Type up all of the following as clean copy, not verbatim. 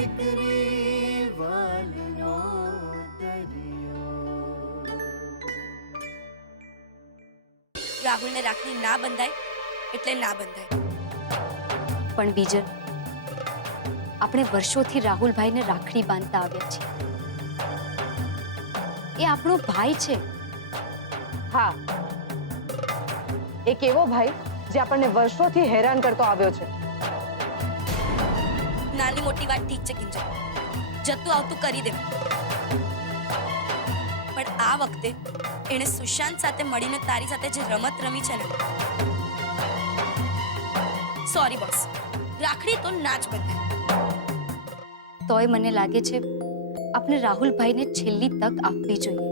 દીકરી વાલનો દરિયો. રાહુલને રાખડી ના બંધાય એટલે ના બંધાય. પણ બીજલ, આપણે વર્ષોથી રાહુલભાઈને રાખડી બાંધતા આવ્યા છીએ. એ આપણો ભાઈ છે. હા, એક એવો ભાઈ જે આપણને વર્ષોથી હેરાન કરતો આવ્યો છે. નાની મોટી વાત ઠીક છે કિંજલ, જતું આવતું કરી દે, પણ આ વખતે એણે સુશાંત સાથે મળીને તારી સાથે જે રમત રમી છે ને, સોરી બોસ, રાખડી તો ના જ બંધાય. તોય મને લાગે છે આપણે રાહુલભાઈને છેલ્લી તક આપવી જોઈએ.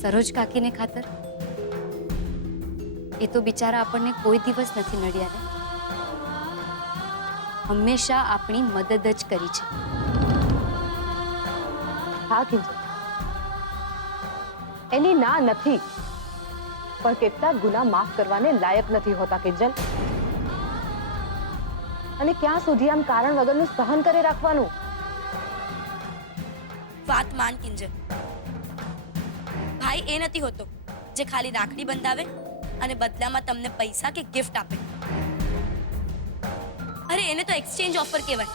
સરોજ કાકીને ખાતર. એ તો બિચારા આપણને કોઈ દિવસ નથી નડ્યા ને, હંમેશા આપણી મદદ જ કરી છે. હા કિંજલ, એની ના નથી, પણ કેટલાક ગુના માફ કરવાને લાયક નથી હોતા કિંજલ. અને ક્યાં સુધી આમ કારણ વગરનું સહન કરી રાખવાનું? વાત માન કિંજલ, ભાઈ એ નથી હોતો જે ખાલી રાખડી બંધાવે અને બદલામાં તમને પૈસા કે ગિફ્ટ આપે. અરે એને તો એક્સચેન્જ ઓફર કહેવાય.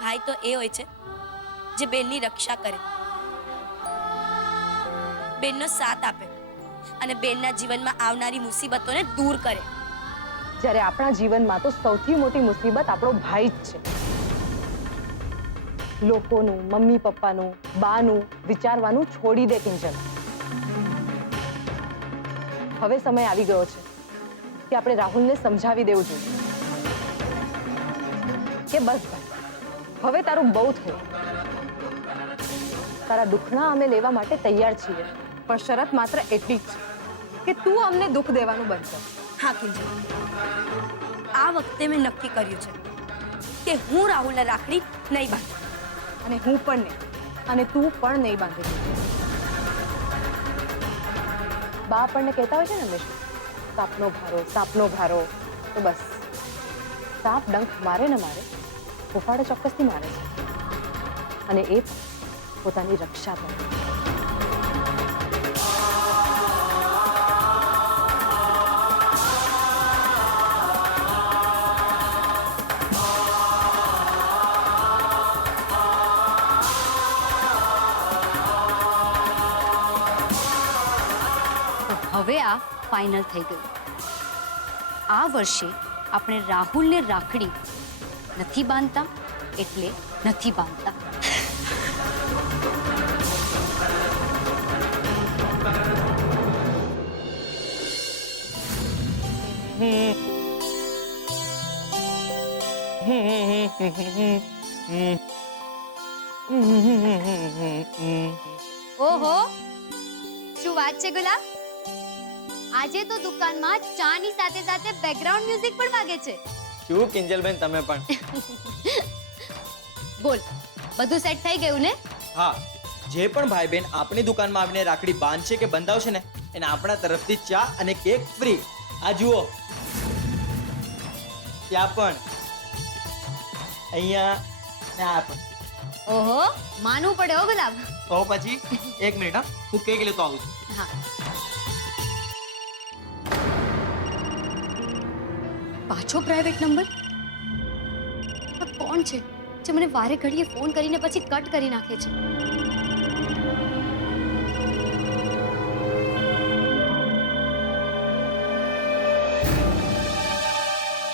ભાઈ તો એ હોય છે જે બેનની રક્ષા કરે, બેનનો સાથ આપે અને બેનના જીવનમાં આવનારી મુસીબતોને દૂર કરે. જ્યારે આપણા જીવનમાં તો સૌથી મોટી મુસીબત આપણો ભાઈ જ છે. લોકોનું, મમ્મી પપ્પાનું, બાનું વિચારવાનું છોડી દે કિંજલ. હવે સમય આવી ગયો છે કે આપણે રાહુલને સમજાવી દેવું જોઈએ કે બસ ભાઈ, હવે તારું બહુ થયું. તારા દુઃખના અમે લેવા માટે તૈયાર છીએ, પણ શરત માત્ર એટલી જ છે કે તું અમને દુઃખ દેવાનું બંધ કર. હા કિંજલ, આ વખતે મેં નક્કી કર્યું છે કે હું રાહુલને રાખડી નહીં બાંધું. અને હું પણ નહીં, અને તું પણ નહીં બાંધી. બા આપણને કહેતા હોય છે ને હંમેશા, સાપનો ભારો, સાપનો ભારો. તો બસ, સાપ ડંખ મારે ને મારે, ફૂફાડો ચોક્કસથી મારે છે, અને એ પોતાની રક્ષા કરે. હવે આ ફાઇનલ થઈ ગયું. આ વર્ષે આપણે રાહુલને રાખડી નથી બાંધતા એટલે નથી બાંધતા. ઓહો, શું વાત છે ગુલાબ? આજે તો દુકાનમાં ચાની સાથે સાથે બેકગ્રાઉન્ડ મ્યુઝિક પણ વાગે છે. શું કિંજલબેન, તમે પણ? બોલ, બધું સેટ થઈ ગયું ને? હા, જે પણ ભાઈ બહેન આપણી દુકાનમાં આવીને રાખડી બાંધશે કે બંધાવશે ને, એને આપણા તરફથી ચા અને કેક ફ્રી. આ જુઓ, ત્યાં પણ, અહીંયા ને આ પણ. ઓહો, માનવું પડે હો ગુલાબ. તો પછી એક મિનિટ, હા, હું કેક લેતો આવું છું. હા, પાછો પ્રાઇવેટ નંબર? આ કોણ છે જે મને વારે ઘડીએ ફોન કરીને પછી કટ કરી નાખે છે?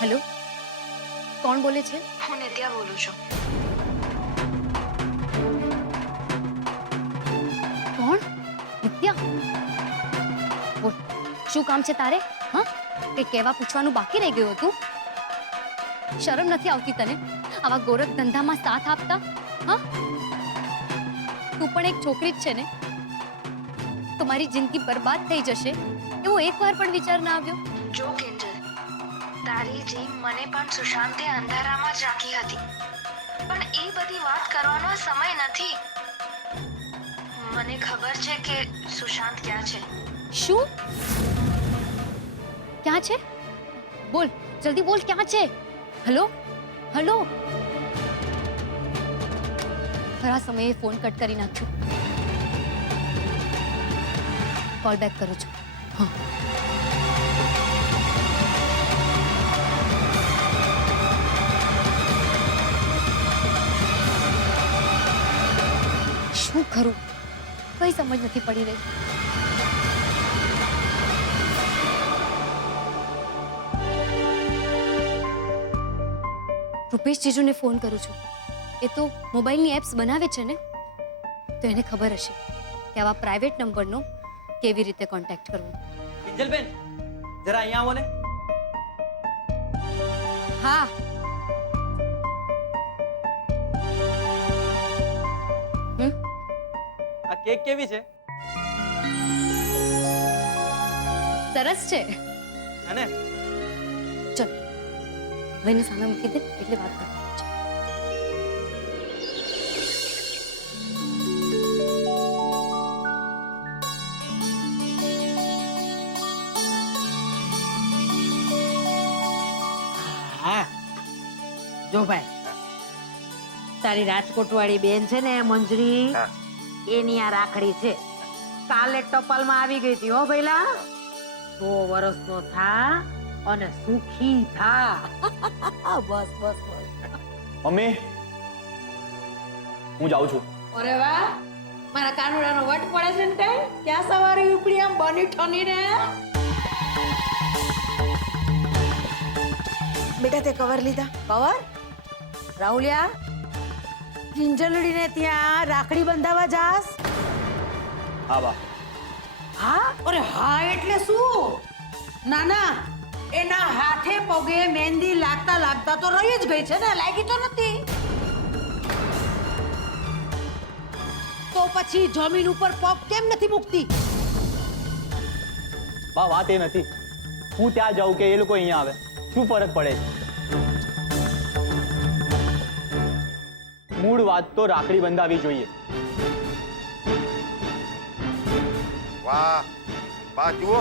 હેલો, કોણ બોલે છે? હું નિત્યા બોલું છું. કોણ? નિત્યા? બોલ, શું કામ છે તારે? હા, કે કહેવા પૂછવાનું બાકી રહી ગયું હતું? શરમ નથી આવતી તને આવા ગોરખ ધંધામાં સાથ આપતા? હા, તું પણ એક છોકરી જ છે ને? તમારી જિંદગી બરબાદ થઈ જશે એવો એકવાર પણ વિચાર ના આવ્યો? જો કિંજલ, તારી જેમ મને પણ સુશાંતે અંધારામાં જ રાખી હતી, પણ એ બધી વાત કરવાનો સમય નથી. મને ખબર છે કે સુશાંત ક્યાં છે. શું? ક્યાં છે? બોલ, જલ્દી બોલ, ક્યાં છે? Hello, hello. ખરા સમયે ફોન કટ કરી નાખ્યો. કોલ બેક કરું છું. હા. શું કરું? કઈ સમજ નથી પડી રહી. રૂપેશ જીજુને ફોન કરું છું. એ તો મોબાઈલની એપ્સ બનાવે છે ને, તો એને ખબર હશે કે આવા પ્રાઇવેટ નંબરનો કેવી રીતે કોન્ટેક્ટ કરવો. કિંજલબેન જરા અહીંયા આવો ને. હા. આ કેક કેવી છે? સરસ છે. અને ચલ હવે એને સામે મૂકી દે એટલે વાત કરવાની છે. હા જો ભાઈ, તારી રાજકોટ વાળી બેન છે ને મંજરી, એની આ રાખડી છે. કાલે ટપાલમાં આવી ગઈ હતી હો ભઈલા. 100 વર્ષનો થા અને સુખી થા. બસ બસ બસ. મમ્મી હું જાઉં છું. અરે વાહ, મારા કાનુડાનો વટ પડે છે ને કઈ? ક્યાં સવારે ઉપડી આમ બની ઠની ને? બેટા તે કવર લીધા? કવર? રાહુલિયા, કિંજલડીને ત્યાં રાખડી બંધાવા જાસ? હા બા. હા? અરે હા એટલે શું? ના ના, એના હાથે પગે મહેંદી લાગતા લાગતા તો રહી જ ગઈ છે ને, લાગી તો નથી. તો પછી જમીન ઉપર પગ કેમ નથી મૂકતી? બા વાત એ નથી, હું ત્યાં જાઉં કે એ લોકો અહીંયા આવે, શું ફરક પડે છે? મૂળ વાત તો રાખડી બંધાવી જોઈએ. વાહ બા જુઓ,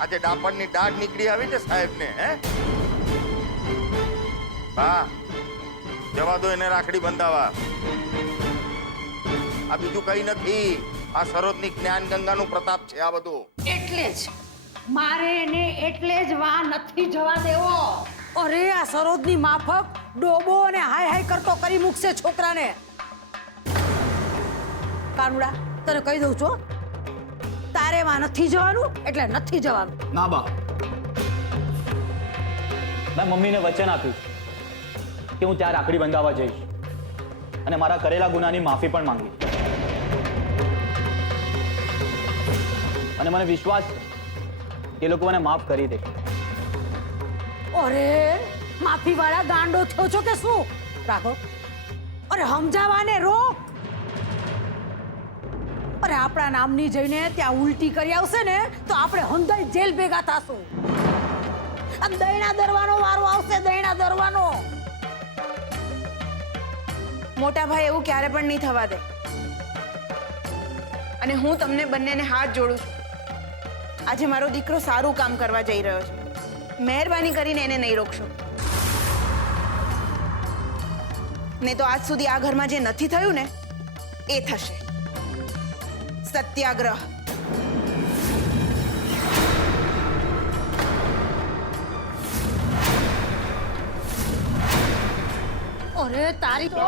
આજે ડાપણની દાઢ નીકળી આવી છે સાહેબને. હે બા, જવા દો એને રાખડી બંધાવા. આ બીજું કઈ નથી, આ સરોજની જ્ઞાન ગંગાનું પ્રતાપ છે આ બધું. એટલે જ મારે એને એટલે જ વા નથી જવા દેવો. અરે આ સરોજની માફક ડોબો અને હાય હાય કરતો કરી મૂકશે છોકરાને. કાનુડા, તને કહી દઉં છું, તારે વા નથી જવાનું એટલે નથી જવાનું. ના બા, મેં મમ્મીને વચન આપ્યું કે હું ત્યાં રાખડી બંધાવવા જઈશ અને મારા કરેલા ગુનાની માફી પણ માંગી. અને મને વિશ્વાસ છે કે એ લોકો મને માફ કરી દે. અરે માફી વાળા ગાંડો થયો છો કે શું? રાઘવ, અરે સમજાવાને રોક. અરે આપણા નામની જઈને ત્યાં ઉલટી કરી આવશે ને તો આપણે હંધાઈ જેલ ભેગા થાશું. આ દૈણા દરવાનો વારો આવશે, દૈણા દરવાનો. મોટા ભાઈ એવું ક્યારે પણ નહીં થવા દે. અને હું તમને બંનેને હાથ જોડું છું. આજે મારો દીકરો સારું કામ કરવા જઈ રહ્યો છે. મહેરબાની કરીને એને નહીં રોકશો. નહીં તો આજ સુધી આ ઘરમાં જે નથી થયું ને એ થશે. સત્યાગ્રહ. અરે તારી તો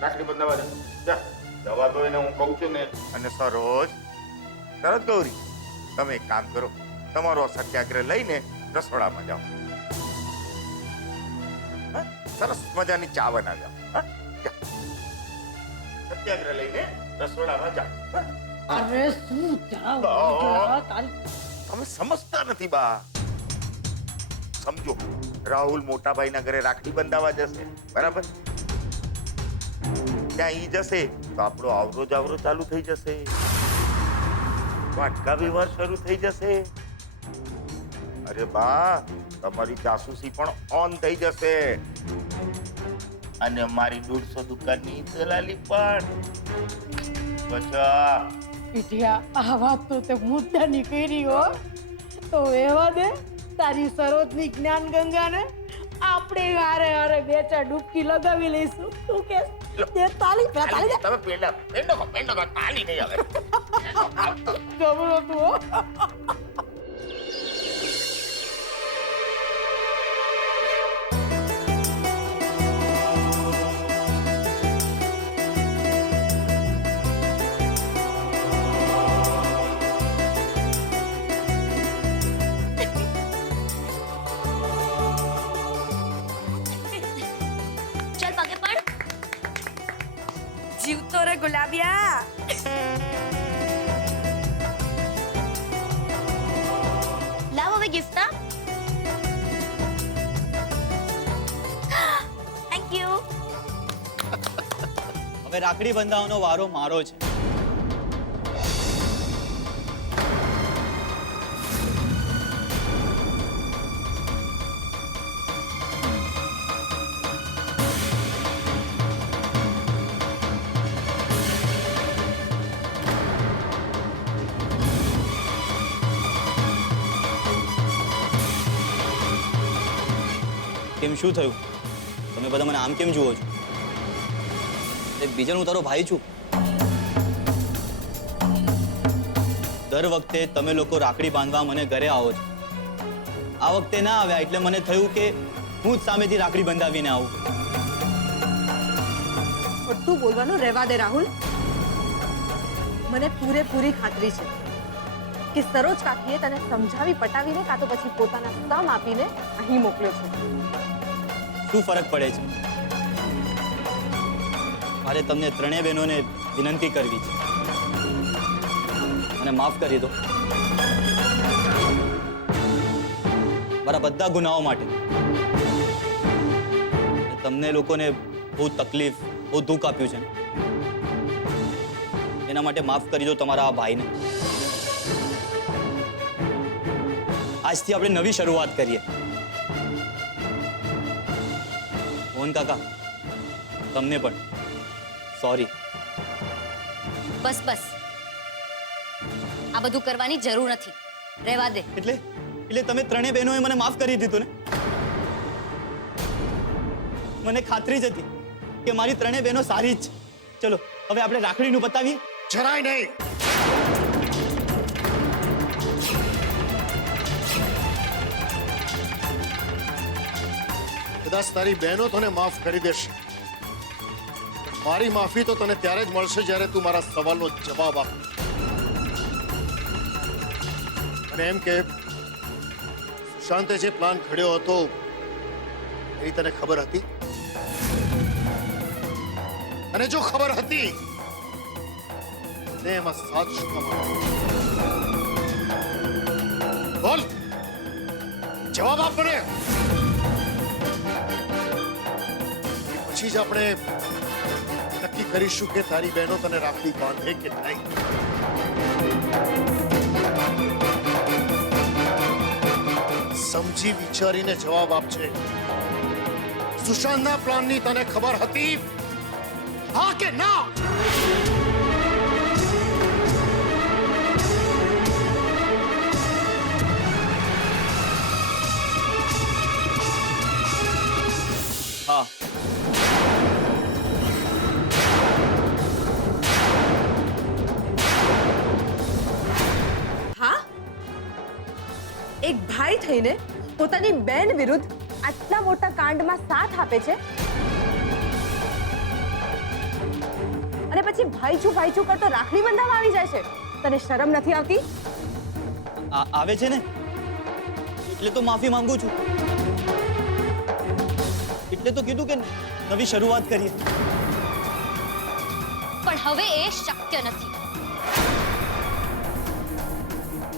રાખડી બંધાવા જા. જવા દો એને, હું કહું છું ને. અને સરોજ, તરત ગૌરી, તમે એક કામ કરો, તમારો સત્યાગ્રહ લઈને રસોડામાં જાઓ. સરસ મજાની ચા બનાવ્યા. સત્યાગ્રહ લઈને રસોડામાં જાઓ. અરે શું જાવ તારી. તમે સમજતા નથી બા. સમજો, રાહુલ મોટાભાઈના ઘરે રાખડી બંધાવા જશે, બરાબર? ત્યાં ઈ જશે તો આપણો આવરો જાવરો ચાલુ થઈ જશે, વાટકા વ્યવહાર શરૂ થઈ જશે. અરે બા, તમારી જાસૂસી પણ ઓન થઈ જશે અને મારી 150 દુકાનની દલાલી પણ. બચા પીઠિયા આ વાત તો તે મુદ્દાની કરી હો. તો એવા દે તારી સરોજની જ્ઞાન ગંગાને આપણે હારે હારે બે ચાર ડૂબકી લગાવી લઈશું. તું કે તે તાલી તાલી દે. તમે પેંડો તાલી નહીં આવે. જબરો તું હો. ચાલ પગે પડ. જીવતો રે ગુલાબિયા. લાવ હવે ગિફ્ટ આપ. Thank you. હવે રાખડી બંધાવવાનો વારો મારો છે. કેમ શું થયું? તમે બધા મને આમ કેમ જુઓ છો? બીજા હું તારો ભાઈ છું. દર વખતે તમે લોકો રાખડી બાંધવા મને ઘરે આવો છો. આ વખતે ના આવ્યા એટલે મને થયું કે હું જ સામેથી રાખડી બંધાવીને આવું. ખોટું બોલવાનું રહેવા દે રાહુલ. મને પૂરેપૂરી ખાતરી છે કે સરોજ કાકીએ તને સમજાવી પટાવીને કાં તો પછી પોતાના સમ આપીને અહીં મોકલ્યો છે. શું ફરક પડે છે? મારે તમને ત્રણેય બહેનોને વિનંતી કરવી છે. મને માફ કરી દો મારા બધા ગુનાઓ માટે. તમને લોકોને બહુ તકલીફ, બહુ દુઃખ આપ્યું છે. એના માટે માફ કરી દો તમારા આ ભાઈને. આજથી આપણે નવી શરૂઆત કરીએ. મોહન કાકા, તમને પણ સોરી. બસ બસ, આ બધું કરવાની જરૂર નથી. રહેવા દે. એટલે તમે ત્રણેય બહેનોએ મને માફ કરી દીધું ને? મને ખાતરી જ હતી કે મારી ત્રણેય બહેનો સારી જ છે. ચલો હવે આપણે રાખડીનું બતાવીએ. જરાય નહીં. કદાચ તારી બહેનો તને માફ કરી દેશે. મારી માફી તો તને ત્યારે જ મળશે જ્યારે તું મારા સવાલનો જવાબ આપ. અને એમ કે સુશાંતે જે પ્લાન ઘડ્યો હતો એની તને ખબર હતી? અને જો ખબર હતી તે એમાં સાથ શું કામ આવ્યો? બોલ, જવાબ આપ મને. પછી જ આપણે નક્કી કરીશું કે તારી બહેનો તને રાખડી બાંધે કે નહીં. સમજી વિચારીને જવાબ આપજે. સુશાંતના પ્લાનની તને ખબર હતી? હા કે ના? હા. હા, એક ભાઈ થઈને પોતાની બેન વિરુદ્ધ આટલા મોટા કાંડમાં સાથ આપે છે અને પછી ભાઈચું કરતો રાખડી બંધાવા આવી જાય છે. તને શરમ નથી આવતી? આવે છે ને એટલે તો માફી માંગુ છું. એટલે તો કીધું કે નવી શરૂઆત કરીએ. પણ હવે એ શક્ય નથી.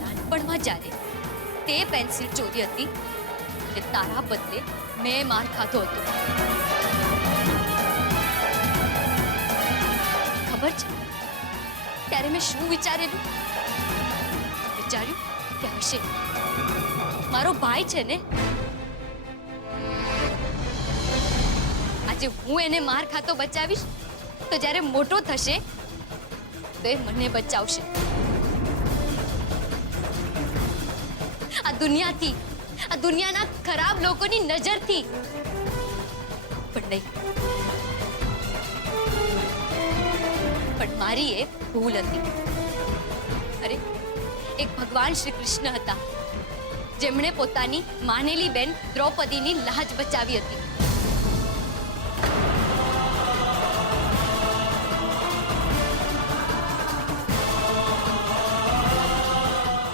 નાનપણમાં જ્યારે તે પેન્સિલ ચોરી હતી અને તારા બદલે મેં માર ખાધો હતો. ખબર છે ત્યારે મેં શું વિચારેલું? વિચાર્યું કે હશે મારો ભાઈ છે ને, આજે હું એને માર ખાતો બચાવીશ તો જ્યારે મોટો થશે તો એ મને બચાવશે આ દુનિયાથી, આ દુનિયાના ખરાબ લોકોની નજરથી. પણ નહીં, પણ મારી એ ભૂલ હતી. અરે, એક ભગવાન શ્રી કૃષ્ણ હતા જેમણે પોતાની માનેલી બેન દ્રૌપદીની લાજ બચાવી હતી.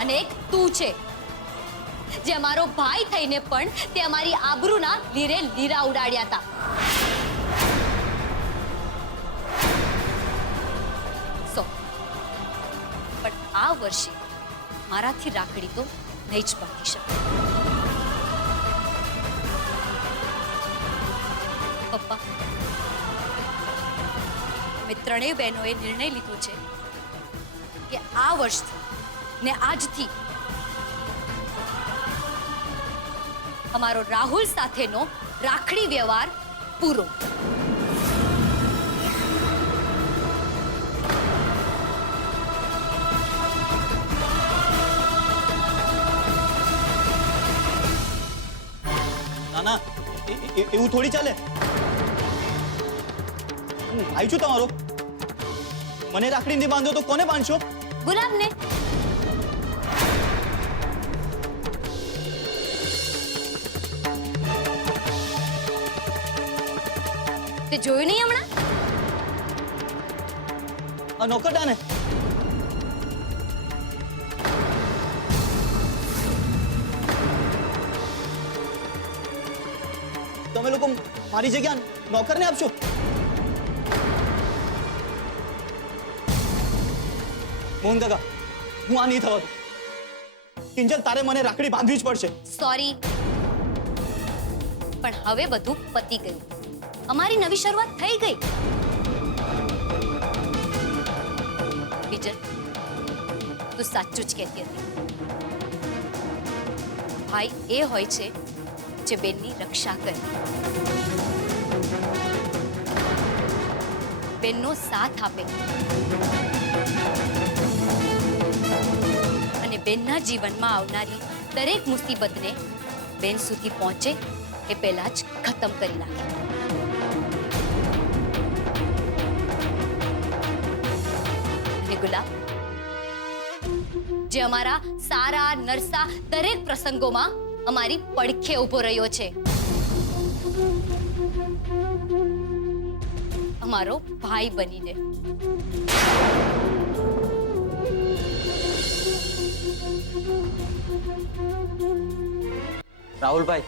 અને એક તું છે જે અમારો ભાઈ થઈને પણ તે અમારી આબરૂના લીરે લીરા ઉડાડ્યા હતા. પણ આ વર્ષે મારાથી રાખડી તો નહીં જ બાંધી શકે. પપ્પા, અમે ત્રણેય બહેનોએ નિર્ણય લીધો છે કે આ વર્ષથી ને આજથી અમારો રાહુલ સાથેનો રાખડી વ્યવહાર પૂરો. ના, એવું થોડી ચાલે. હું ભાઈ છું તમારો. મને રાખડી નથી બાંધો તો કોને બાંધશો? ગુલાબને. તે જોયું નહીં હમણાં? આ નોકરદાને. તમે લોકો મારી જગ્યા નોકરને આપશો? મોહન કાકા, હું આ નહીં થવા દઉં. કિંજલ, તારે મને રાખડી બાંધવી જ પડશે. સોરી, પણ હવે બધું પતી ગયું. અમારી નવી શરૂઆત થઈ ગઈ. બીજલ, તું સાચું જ કહેતી હતી. ભાઈ એ હોય છે જે બેનની રક્ષા કરે, બેનનો સાથ આપે અને બેનના જીવનમાં આવનારી દરેક મુસીબતને બેન સુધી પહોંચે એ પહેલા જ ખતમ કરી નાખે. અને ગુલાબ, જે અમારા સારા નરસા દરેક પ્રસંગોમાં અમારી પડખે ઊભો રહ્યો છે, અમારો ભાઈ બનીને. રાહુલભાઈ,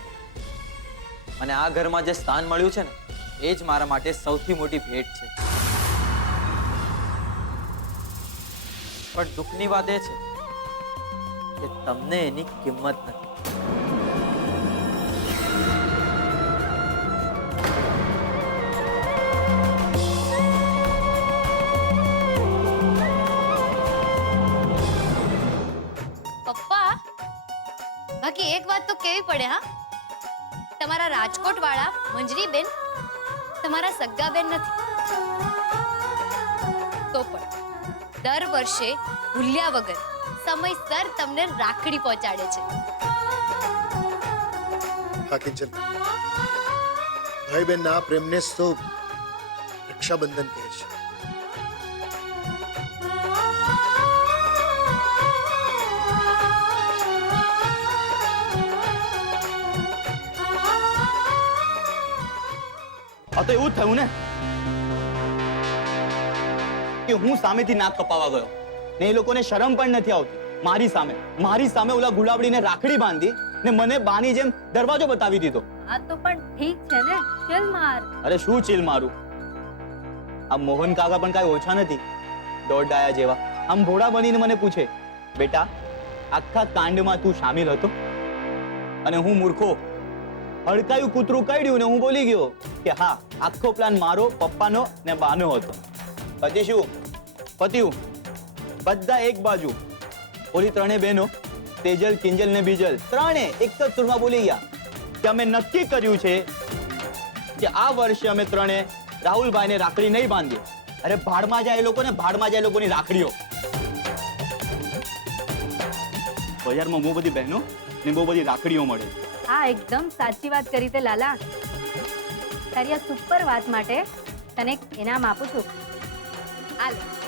અને આ ઘરમાં જે સ્થાન મળ્યું છે ને, એ જ મારા માટે સૌથી મોટી ભેટ છે. પણ દુઃખની વાત એ છે કે તમને એની કિંમત નથી. પપ્પા, બાકી એક વાત તો કેવી પડે, હા? તમારા રાજકોટ વાળા મંજરી બેન તમારા સગ્ગા બેન નથી. તો પણ દર વર્ષે ભૂલ્યા વગર સમયસર તમને રાખડી પહોંચાડે છે. હા કિંજલ, ભાઈ બહેનના પ્રેમને તો રક્ષાબંધન કહે છે. આ તો એવું જ થયું ને કે હું સામેથી નાક કપાવા ગયો ને એ લોકોને શરમ પણ નથી આવતી. મારી સામે ઓલા ગુલાબડીને રાખડી બાંધી ને મને બાની જેમ દરવાજો બતાવી દીધો. આ તો પણ ઠીક છે ને, ચલ માર. અરે શું ચીલ મારું? આ મોહન કાકા પણ કાંઈ ઓછા નથી, દોઢ ડાયા જેવા. આમ ભોળા બનીને મને પૂછે, બેટા આખા કાંડમાં તું સામેલ હતો? અને હું મૂર્ખો હડકાયું કૂતરું કાઢ્યું ને હું બોલી ગયો કે હા, આખો પ્લાન મારો, પપ્પાનો ને બાનો હતો. પછી શું પત્યું? બધા એક બાજુ. ઓલી ત્રણે બહેનો, તેજલ, કિંજલ ને બીજલ, ત્રણે એક જ સુરમાં બોલી ગયા કે અમે નક્કી કર્યું છે કે આ વર્ષે અમે ત્રણે રાહુલભાઈને રાખડી નહીં બાંધીએ. અરે ભાડમાં જાય એ લોકો ને ભાડમાં જાય એ લોકોની રાખડીઓ. બજારમાં બહુ બધી બહેનો ને બહુ બધી રાખડીઓ મળે. હા એકદમ સાચી વાત કરી તે લાલા. તારી આ સુપર વાત માટે તને એક ઇનામ આપું છું. આ લે.